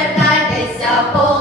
повертайтеся по.